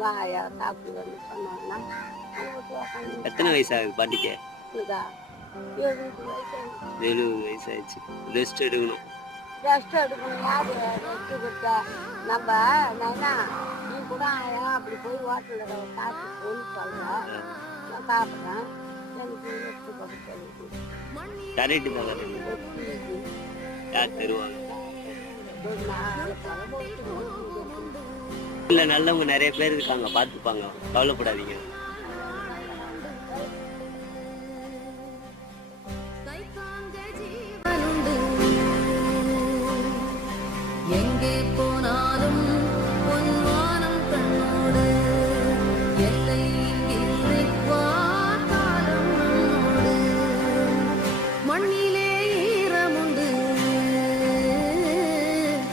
வாயா சாப்பிடுவேன்னு உட்காந்து எத்தனை வயசு ஆகுது பாட்டிக்கு எழுபது வயசு ஆயிடுச்சு. எழுபது வயசு ஆயிடுச்சு ரெஸ்ட் எடுக்கணும். ரெஸ்ட் எடுக்கணும். யாரு ரெஸ்ட் கொடுத்தா? நம்ம நைனா நீ கூட ஆயா அப்படி போய் ஹோட்டலில் சாப்பிட்டு போன்னு சொல்கிறேன் நான் சாப்பிட்றேன். எனக்கு ரெஸ்ட் கொடுத்து கரெக்டு தான் யார் தருவாங்க? இல்ல நல்லவங்க நிறைய பேர் இருக்காங்க பார்த்துப்பாங்க. கவலைப்படாதீங்க. எங்கே போனாலும் பொன் வானம் கண்ணோடு